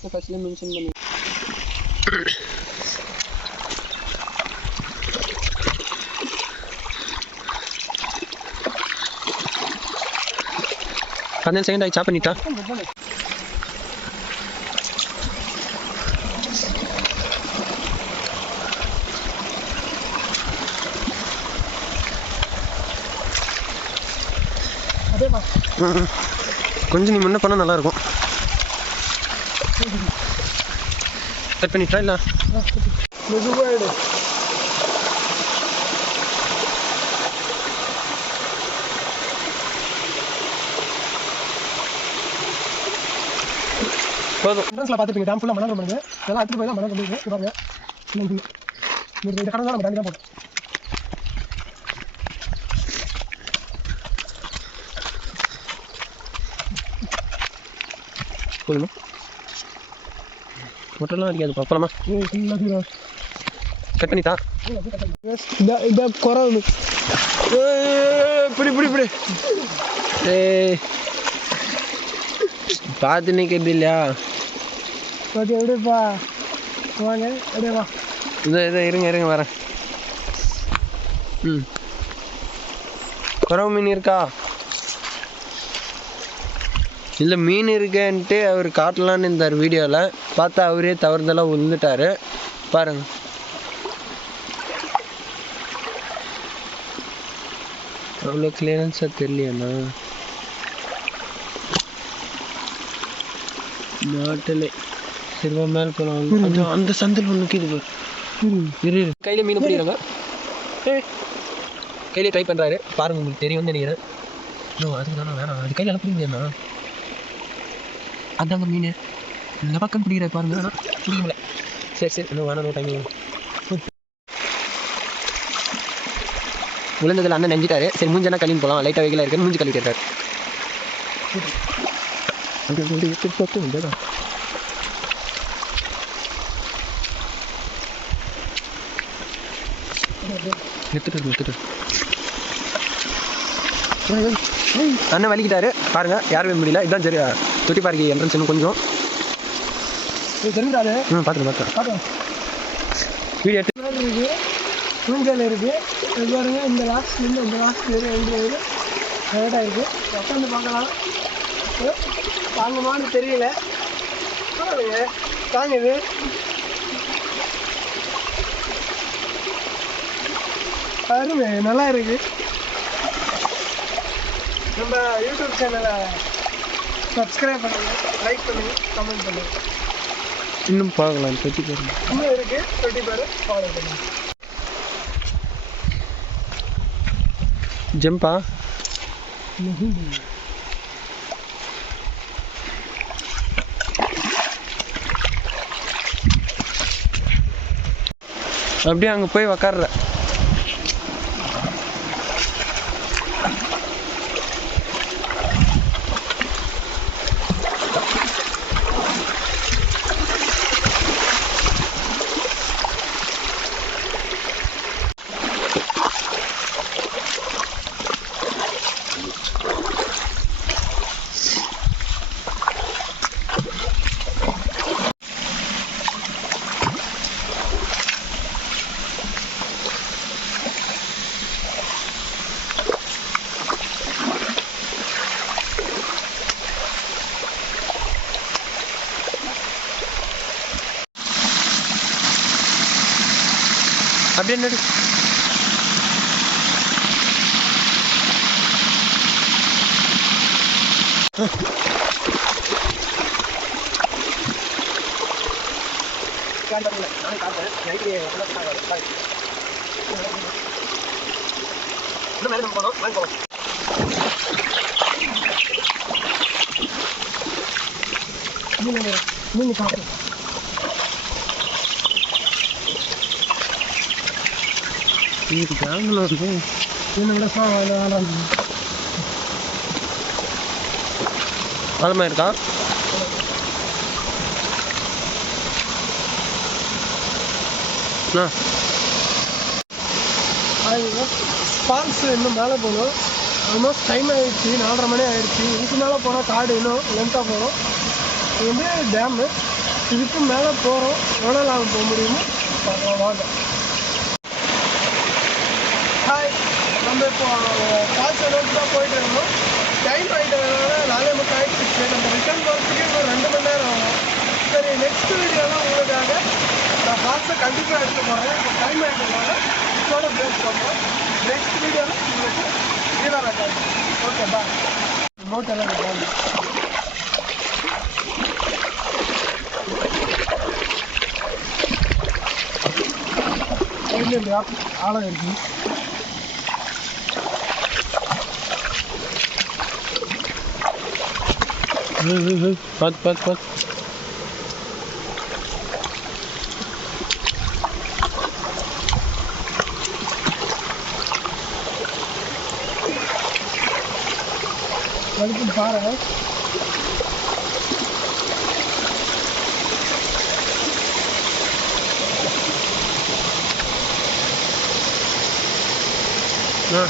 டீட்டெயில்ஸை ஃபஸ்ட்லேயே மென்ஷன் பண்ணி பதினஞ்சு செகண்ட் ஆகி சாப் பண்ணிட்டா கொஞ்சம் நீ முன்ன பண்ணால் நல்லாயிருக்கும். கட் பண்ணிட்டா இல்லை மெதுவாயிடு போதும். என்ட்ரன்ஸில் பார்த்துட்டு டேம் ஃபுல்லாக மணல் பண்ணுது. இதெல்லாம் எடுத்துகிட்டு போய் தான் மணல் பண்ணுது. பாருங்க இந்த கடை தான் நம்ம தாண்டி தான் போட்டோம். போதுமா மொட்டெல்லாம் அடிக்காது பப்பலமா கட் பண்ணிட்டா இந்த குறவு இப்படி இப்படி இப்படி பார்த்து நிற்கிறது இல்லையா? ஓகே எப்படிப்பா வாங்க அப்படியே வா. இதை இருங்க வரேன். குறவு மீன் இருக்கா? இல்லை மீன் இருக்கேன்ட்டு அவர் காட்டலான்னு இருந்தார் வீடியோவில். பார்த்தா அவரே தவறுதலாக விழுந்துட்டார் பாருங்க. அவ்வளோ கிளியரன்ஸாக தெரியலையாண்ணா மாட்டலை. சரி மேலே போகலாம். அந்த சந்தில் ஒன்று நிற்கிது இரு. கையில் மீன் பிடிக்கிறாங்க. கையிலே ட்ரை பண்ணுறாரு பாருங்க. உங்களுக்கு தெரியும்னு நினைக்கிறேன். இன்னும் அதுக்கு தானே வேணாம். அது கையில் பிடிக்க முடியாதுண்ணா. அதாங்க மீன் இந்த பக்கம் பிடிக்கிற பாருங்க. ஆனால் பிடிக்க முடியல. சரி இன்னும் வேணாம் டைம். விழுந்ததில் அண்ணன் நெஞ்சிட்டாரு. சரி மூஞ்சனா கழுவி போகலாம். லைட்டாக வெயிலாக இருக்குன்னு மூஞ்சி கழுவி கேட்டார். எடுத்துட்டு அண்ணன் வலிக்கிட்டாரு பாருங்க. யாருமே முடியல. இதுதான் சரி தொட்டி பார்க்கு என்ட்ரன்ஸ் இன்னும் கொஞ்சம் தெரிஞ்சாரு. பார்த்து வீடியோ இருக்கு ஊஞ்சல் இருக்கு பாருங்க. இந்த லாஸ்ட்லேருந்து இந்த லாஸ்ட் வரைக்கும் கரெக்டாக இருக்குது. உட்காந்து பார்க்கலாம். தாங்கமான்னு தெரியல. தாங்குது. பாருங்க நல்லா இருக்கு. நம்ம யூடியூப் சேனலை சப்ஸ்கிரைப் பண்ணுங்க, லைக் பண்ணுங்க, கமெண்ட் பண்ணுங்க. இன்னும் பார்க்கலாம். தொட்டி பாருங்க இன்னும் இருக்கு. தொட்டி பாரு ஃபாலோ பண்ணுங்க. ஜம்பா அப்படியே அங்கே போய் உக்காடுற. அப்படியே நடு. மீன் காட்டு இது கிராமத்தில் வந்து என்னோட ஆழமாக இருக்கா? ஃபால்ஸ் இன்னும் மேலே போகணும். ஆல்மோஸ்ட் டைம் ஆகிடுச்சு. 4:30 மணி ஆகிடுச்சு. இதுக்கு மேலே போனால் காடு இன்னும் லென்த்தாக போகணும். இது வந்து டேமு. இதுக்கு மேலே போகிறோம். எவ்வளோ லாபம் போக முடியுமோ பார்க்கலாம் வாங்க. ஹாய், நம்ம இப்போ ஃபால்ஸை நோக்கி தான் போயிட்டு இருந்தோம். டைம் ஆகிட்டதுனால 4:30 ஆகிடுச்சு. நம்ம ரிட்டர்ன் போகிறதுக்கு இன்னும் 2 மணி நேரம் ஆகும். சரி, நெக்ஸ்ட் வீடியோலாம் உங்களுக்காக நான் ஃபால்ஸை கண்டிப்பாக எடுத்து போகிறேன். இப்போ டைம் ஆகிட்டதுனால இதோட பிரேக் பண்ணுறோம். நெக்ஸ்ட் வீடியோவில் உங்களுக்கு வீடாக இருக்காது. Okay bye. நோட்டெல்லாம் பாருங்க. ஆழம் இருக்கு. பார்த்து வலிக்கும் பாரு. ஆ